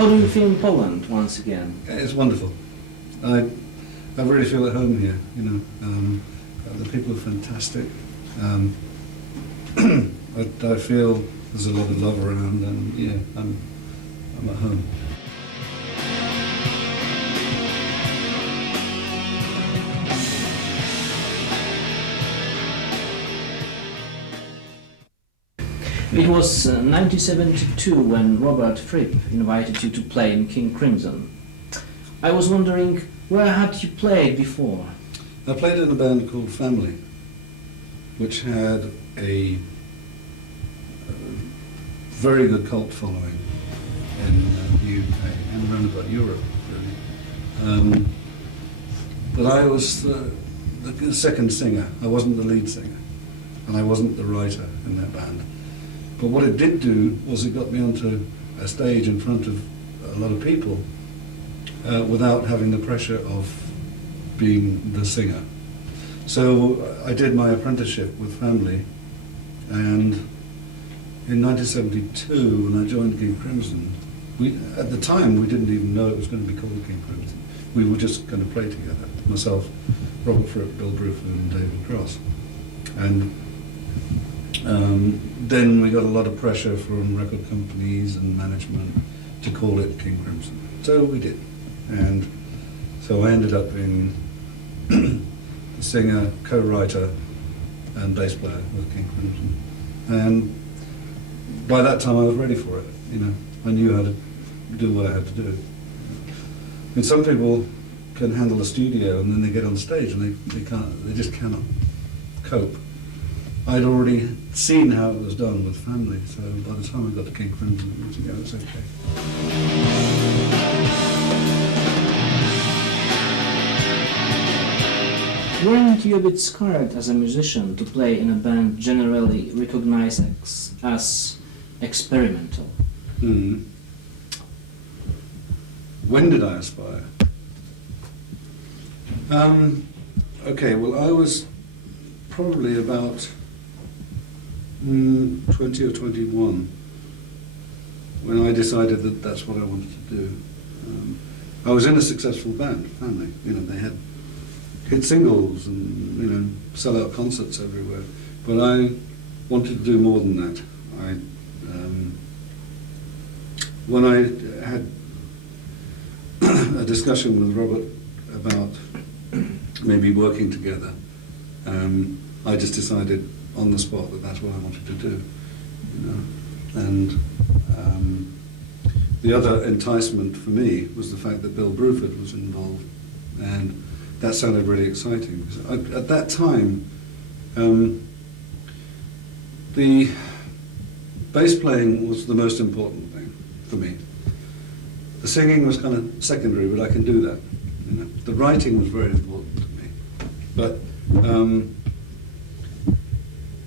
How do you feel in Poland once again? It's wonderful. I really feel at home here. You know, the people are fantastic. I feel there's a lot of love around, and yeah, I'm at home. It was 1972 when Robert Fripp invited you to play in King Crimson. I was wondering, where had you played before? I played in a band called Family, which had a very good cult following in the UK and around about Europe, really. But I was the second singer. I wasn't the lead singer, and I wasn't the writer in that band. But what it did do was it got me onto a stage in front of a lot of people without having the pressure of being the singer. So I did my apprenticeship with Family, and in 1972, when I joined King Crimson, at the time we didn't even know it was going to be called King Crimson. We were just going to play together, myself, Robert Fripp, Bill Bruford and David Cross. And then we got a lot of pressure from record companies and management to call it King Crimson. So we did. And so I ended up being the singer, co-writer and bass player with King Crimson. And by that time I was ready for it. You know, I knew how to do what I had to do. I mean, some people can handle a studio and then they get on stage and they just cannot cope. I'd already seen how it was done with Family, so by the time I got to King Crimson, it was okay. Weren't you a bit scared as a musician to play in a band generally recognized as experimental? Mm. When did I aspire? Okay, well I was probably about 20 or 21 when I decided that that's what I wanted to do. I was in a successful band, Family. You know, they had hit singles and, you know, sell-out concerts everywhere. But I wanted to do more than that. When I had a discussion with Robert about maybe working together, I just decided on the spot that that's what I wanted to do, you know. And the other enticement for me was the fact that Bill Bruford was involved, and that sounded really exciting. Because at that time, the bass playing was the most important thing for me. The singing was kind of secondary, but I can do that. You know, the writing was very important to me. But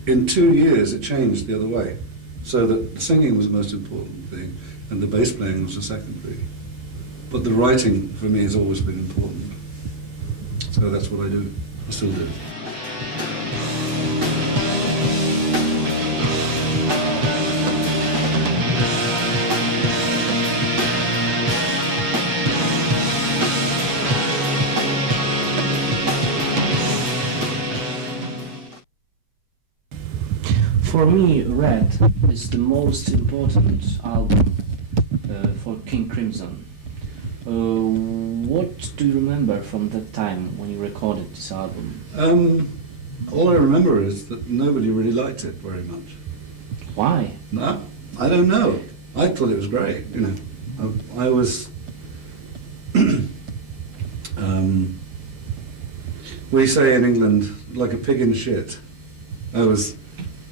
in 2 years, it changed the other way, so that the singing was the most important thing, and the bass playing was the secondary. But the writing for me has always been important. So that's what I do. I still do. For me, Red is the most important album for King Crimson. What do you remember from that time when you recorded this album? All I remember is that nobody really liked it very much. Why? No, I don't know. I thought it was great, you know. I was... we say in England, like a pig in shit. I was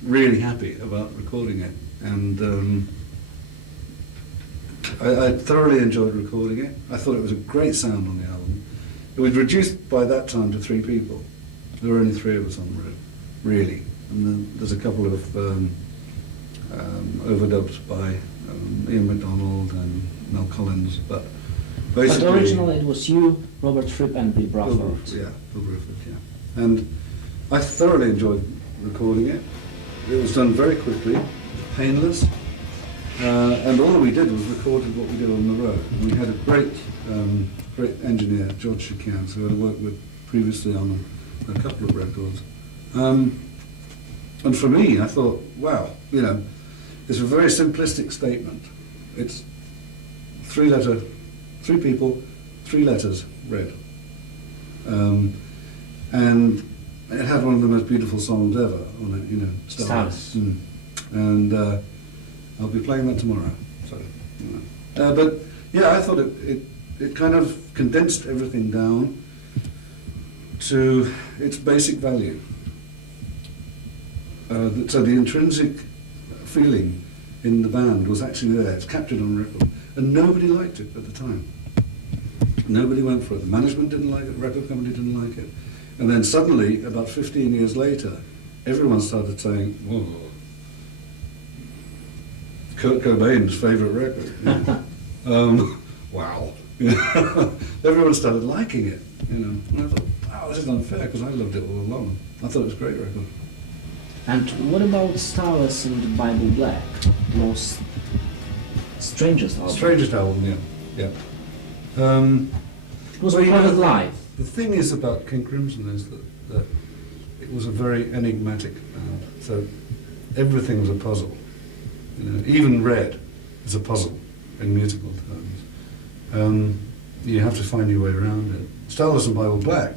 really happy about recording it, and I thoroughly enjoyed recording it. I thought it was a great sound on the album. It was reduced by that time to 3 people. There were only 3 of us on the road, really. And then there's a couple of overdubs by Ian MacDonald and Mel Collins, but basically... But originally it was you, Robert Fripp and Bill Bruford. Bill Bruford, yeah. And I thoroughly enjoyed recording it. It was done very quickly, painless, And all we did was recorded what we did on the road. And we had a great engineer, George Shikian, who I worked with previously on a couple of records. And for me, I thought, wow, it's a very simplistic statement. It's three people, three letters, red. And it had one of the most beautiful songs ever on it, Stars. And I'll be playing that tomorrow. So, but yeah, I thought it kind of condensed everything down to its basic value. So the intrinsic feeling in the band was actually there. It's captured on record, and nobody liked it at the time. Nobody went for it. The management didn't like it. The record company didn't like it. And then suddenly, about 15 years later, everyone started saying, "Whoa, Kurt Cobain's favourite record." Wow. Everyone started liking it. And I thought, wow, this is unfair, because I loved it all along. I thought it was a great record. And what about Starless and Bible Black? Most strangest album. Strangest album, yeah. It was recorded live. The thing is about King Crimson is that it was a very enigmatic band. So everything was a puzzle. Even Red is a puzzle in musical terms. You have to find your way around it. Starless and Bible Black,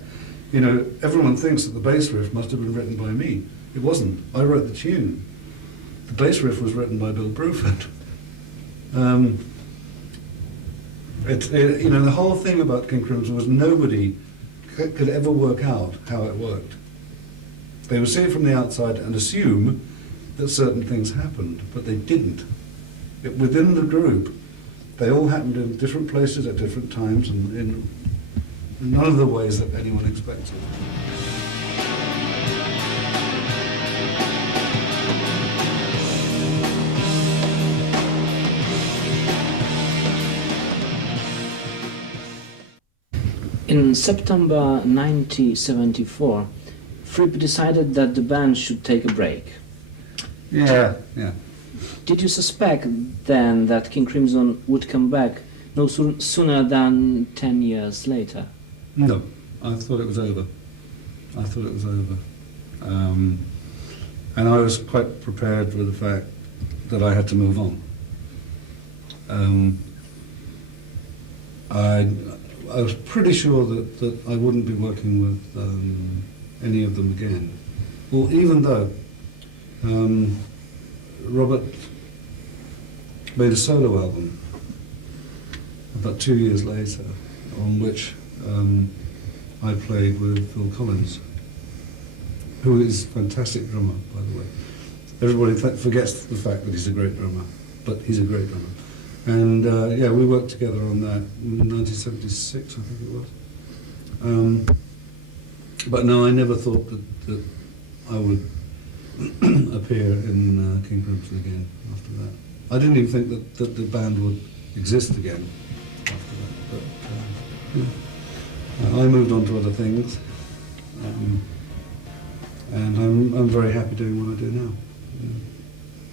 everyone thinks that the bass riff must have been written by me. It wasn't. I wrote the tune. The bass riff was written by Bill Bruford. The whole thing about King Crimson was nobody could ever work out how it worked. They would see it from the outside and assume that certain things happened, but they didn't. Within the group, they all happened in different places at different times and in none of the ways that anyone expected. In September 1974, Fripp decided that the band should take a break. Yeah. Did you suspect then that King Crimson would come back no sooner than 10 years later? No, I thought it was over. And I was quite prepared for the fact that I had to move on. I was pretty sure that I wouldn't be working with any of them again. Well, even though Robert made a solo album about 2 years later, on which I played with Phil Collins, who is a fantastic drummer, by the way. Everybody forgets the fact that he's a great drummer, but he's a great drummer. And we worked together on that in 1976, I think it was. But no, I never thought that I would appear in King Crimson again after that. I didn't even think that the band would exist again after that. But I moved on to other things, and I'm very happy doing what I do now.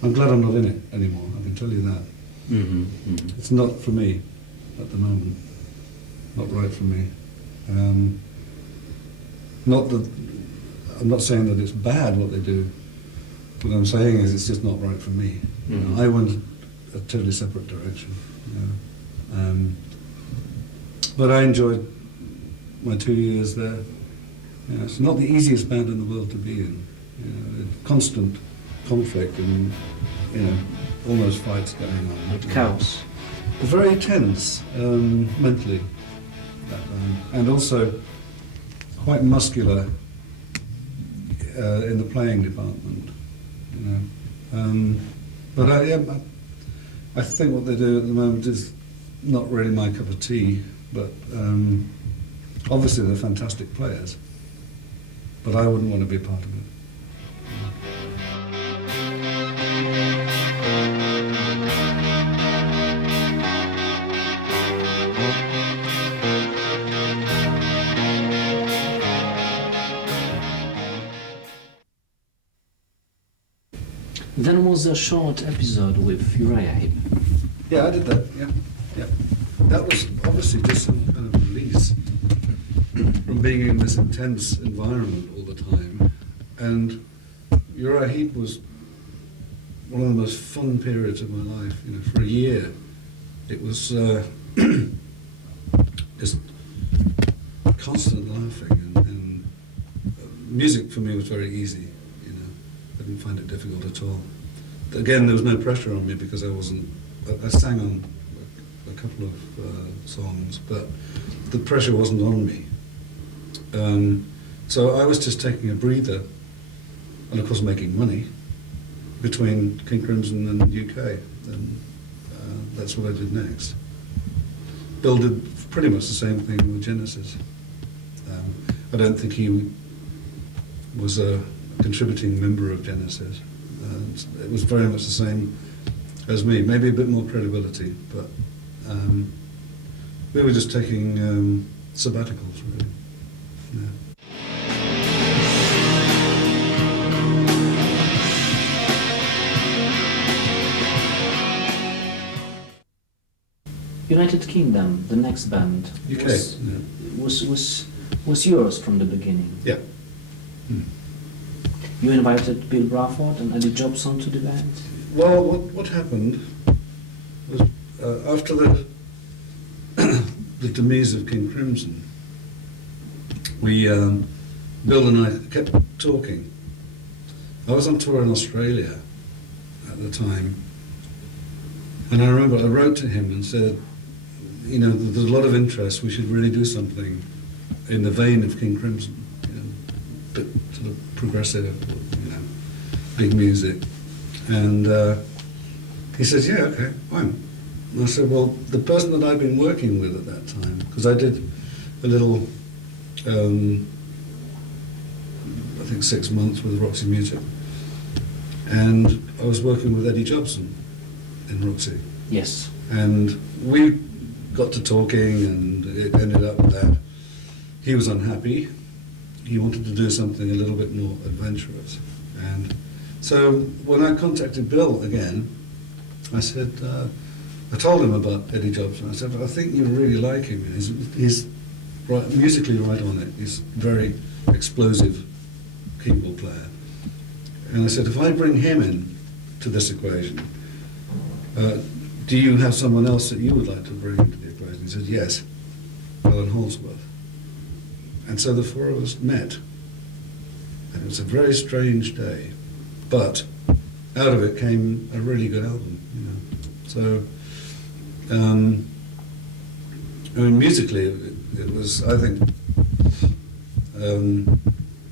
I'm glad I'm not in it anymore, I can tell you that. It's not for me at the moment, not right for me. Not that I'm not saying that it's bad what they do. What I'm saying is it's just not right for me. I went a totally separate direction. But I enjoyed my 2 years there. It's not the easiest band in the world to be in. Constant conflict and almost fights going on. Chaos. Very tense mentally, that band, and also quite muscular in the playing department. But I think what they do at the moment is not really my cup of tea. But obviously they're fantastic players. But I wouldn't want to be a part of it. Then was a short episode with Uriah Heep. Yeah, I did that. Yeah. That was obviously just some kind of release from being in this intense environment all the time. And Uriah Heep was one of the most fun periods of my life. You know, for a year, it was just constant laughing, and music for me was very easy. You know, I didn't find it difficult at all. Again, there was no pressure on me because I sang on a couple of songs, but the pressure wasn't on me. So I was just taking a breather, and of course making money between King Crimson and UK, and that's what I did next. Bill did pretty much the same thing with Genesis. I don't think he was a contributing member of Genesis. It was very much the same as me, maybe a bit more credibility, but we were just taking sabbaticals, really. Yeah. United Kingdom, the next band, UK, was yours from the beginning. Yeah. You invited Bill Bruford and Eddie Jobson to the band? Well, what happened was after the the demise of King Crimson, we Bill and I kept talking. I was on tour in Australia at the time, and I remember I wrote to him and said, you know, there's a lot of interest. We should really do something in the vein of King Crimson, you know, bit sort of progressive, you know, big music. And he says, yeah, okay, fine. And I said, well, the person that I've been working with at that time, because I did a little, I think 6 months with Roxy Music, and I was working with Eddie Jobson in Roxy. Yes. And we got to talking, and it ended up that he was unhappy. He wanted to do something a little bit more adventurous. And so when I contacted Bill again, I said, I told him about Eddie Jobson. I said, I think you really like him. He's right, musically right on it. He's a very explosive keyboard player. And I said, if I bring him in to this equation, do you have someone else that you would like to bring into the equation? He said, yes, Alan Holdsworth. And so the four of us met. And it was a very strange day, but out of it came a really good album, you know. So, I mean, musically, it was, I think,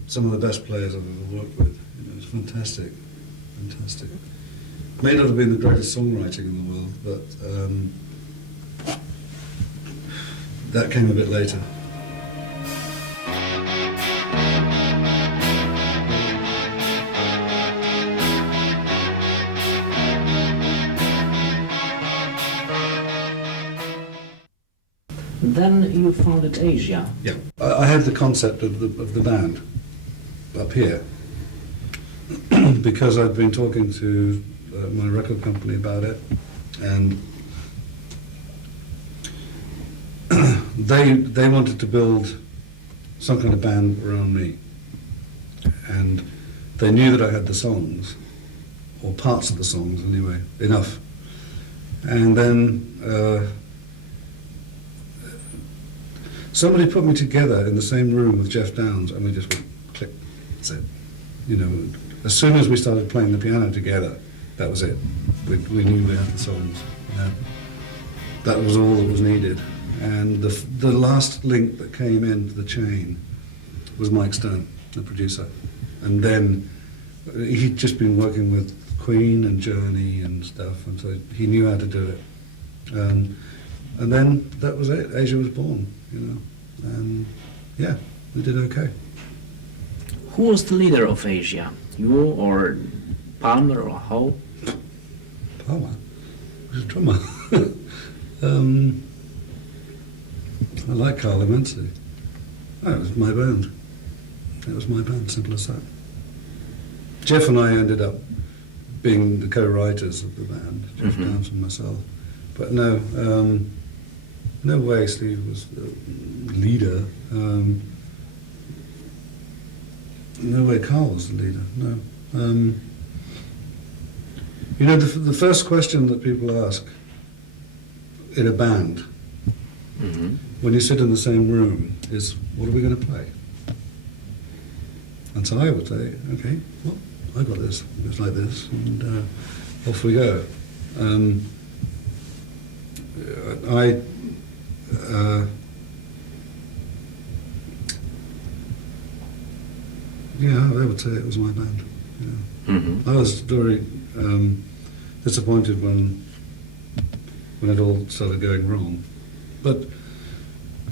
some of the best players I've ever worked with. You know, it was fantastic, fantastic. May not have been the greatest songwriting in the world, but that came a bit later. Then you founded Asia. Yeah, I had the concept of the band up here because I'd been talking to my record company about it, and they wanted to build some kind of band around me, and they knew that I had the songs, or parts of the songs anyway, enough. And then somebody put me together in the same room with Jeff Downes, and we just went click, that's it. You know, as soon as we started playing the piano together, that was it. We knew we had the songs. You know? That was all that was needed. And the last link that came into the chain was Mike Stone, the producer. And then he'd just been working with Queen and Journey and stuff, and so he knew how to do it. And then that was it. Asia was born, you know. And yeah, we did okay. Who was the leader of Asia? You or Palmer or Howe? Palmer was a drummer. I like Carl immensely. Oh, it was my band. It was my band, simple as that. Jeff and I ended up being the co-writers of the band, Jeff Downs and myself. But no, no way Steve was the leader. No way Carl was the leader, no. You know, the first question that people ask in a band, when you sit in the same room, is, what are we going to play? And so I would say, okay, well, I got this, it's like this, and off we go. Yeah, I would say it was my band. Yeah. I was very disappointed when it all started going wrong. But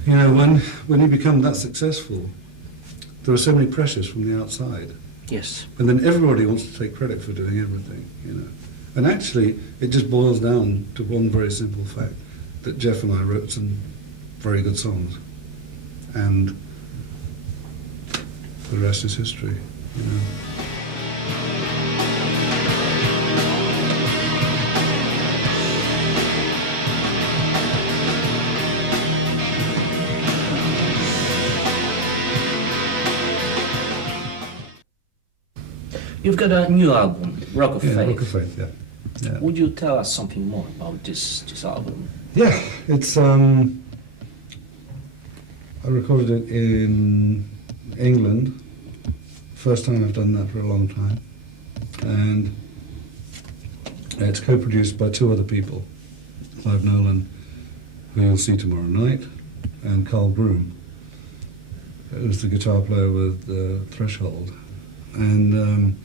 you know, when you become that successful, there are so many pressures from the outside. Yes. And then everybody wants to take credit for doing everything, you know. And actually, it just boils down to one very simple fact, that Jeff and I wrote some very good songs. And the rest is history, you know. You've got a new album, Rock of Faith. Rock of Faith, yeah. Would you tell us something more about this album? Yeah, it's I recorded it in England. First time I've done that for a long time. And it's co-produced by two other people, Clive Nolan, who you'll see tomorrow night, and Carl Broom, who's the guitar player with Threshold. And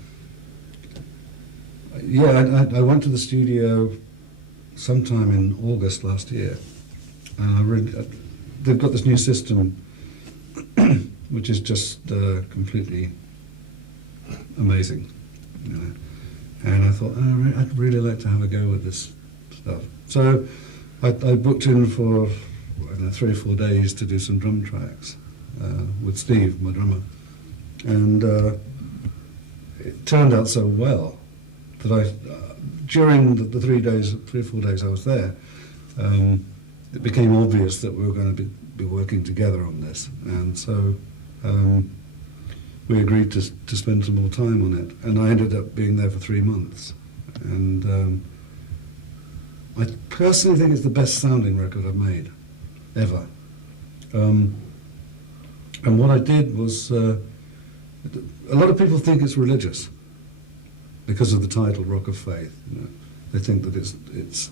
yeah, I went to the studio sometime in August last year, and they've got this new system which is just completely amazing, you know. And I thought, I'd really like to have a go with this stuff. So I booked in for 3 or 4 days to do some drum tracks with Steve, my drummer, and it turned out so well that during the 3 or 4 days I was there, it became obvious that we were going to be working together on this, and so we agreed to spend some more time on it, and I ended up being there for 3 months, and I personally think it's the best sounding record I've made, ever. And what I did was, a lot of people think it's religious because of the title, Rock of Faith. You know, they think that it's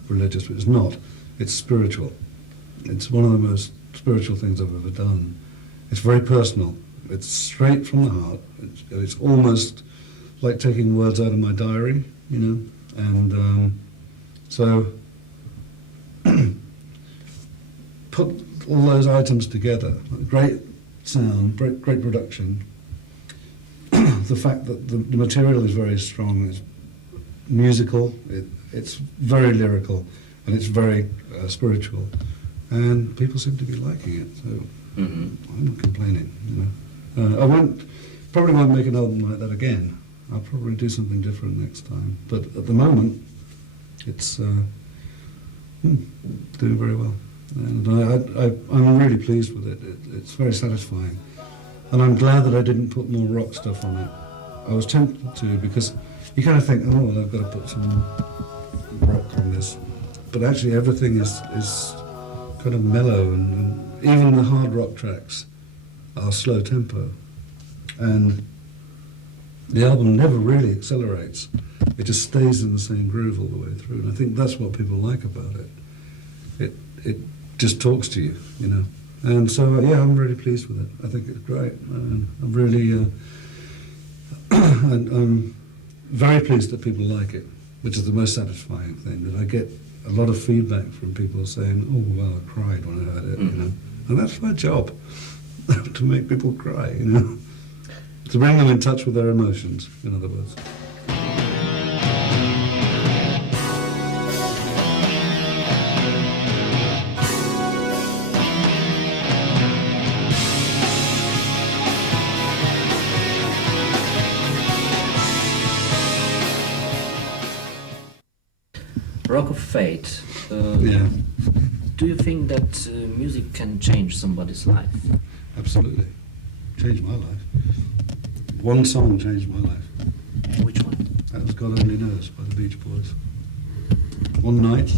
religious, but it's not. It's spiritual. It's one of the most spiritual things I've ever done. It's very personal. It's straight from the heart. It's almost like taking words out of my diary, you know. And so put all those items together. Great sound, great production. The fact that the material is very strong, it's musical, it's very lyrical, and it's very spiritual, and people seem to be liking it. So I'm not complaining. You know, probably won't make an album like that again. I'll probably do something different next time. But at the moment, it's doing very well, and I'm really pleased with it. It's very satisfying. And I'm glad that I didn't put more rock stuff on it. I was tempted to, because you kind of think, oh, well, I've got to put some rock on this. But actually everything is kind of mellow, and even the hard rock tracks are slow tempo. And the album never really accelerates. It just stays in the same groove all the way through. And I think that's what people like about it. It just talks to you, you know. And so, yeah, I'm really pleased with it. I think it's great. And I'm really, I'm very pleased that people like it, which is the most satisfying thing, that I get a lot of feedback from people saying, oh, well, I cried when I heard it, you know. And that's my job, to make people cry, you know. To bring them in touch with their emotions, in other words. Rock of Fate. Yeah, Do you think that music can change somebody's life? absolutely. Changed my life. One song changed my life. Which one? That was God Only Knows by the Beach Boys. One night,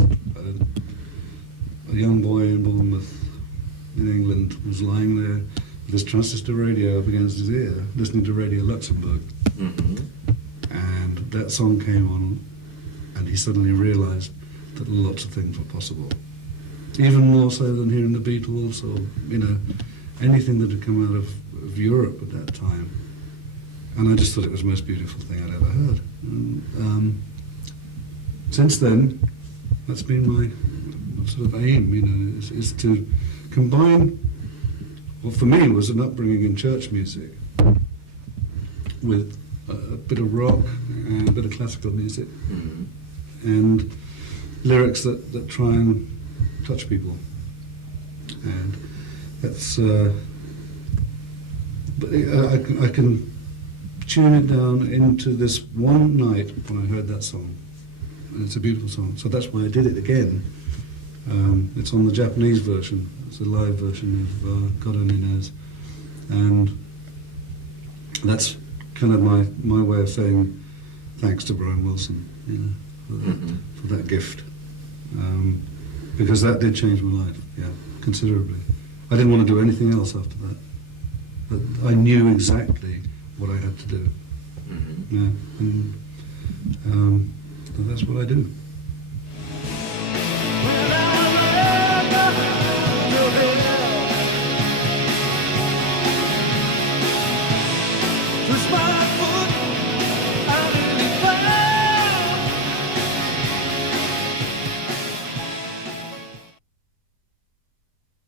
a young boy in Bournemouth, in England, was lying there with his transistor radio up against his ear, listening to Radio Luxembourg. Mm-hmm. And that song came on, and he suddenly realised that lots of things were possible. Even more so than hearing the Beatles or, anything that had come out of Europe at that time. And I just thought it was the most beautiful thing I'd ever heard. And, since then, that's been my sort of aim, is to combine what for me was an upbringing in church music with a bit of rock and a bit of classical music, Mm-hmm. and lyrics that try and touch people. And that's, but I can tune it down into this one night when I heard that song. And it's a beautiful song, so that's why I did it again. It's on the Japanese version. It's a live version of God Only Knows, and that's kind of my way of saying thanks to Brian Wilson, for that gift, because that did change my life, considerably. I didn't want to do anything else after that. But I knew exactly what I had to do. Mm-hmm. Yeah, and so that's what I do.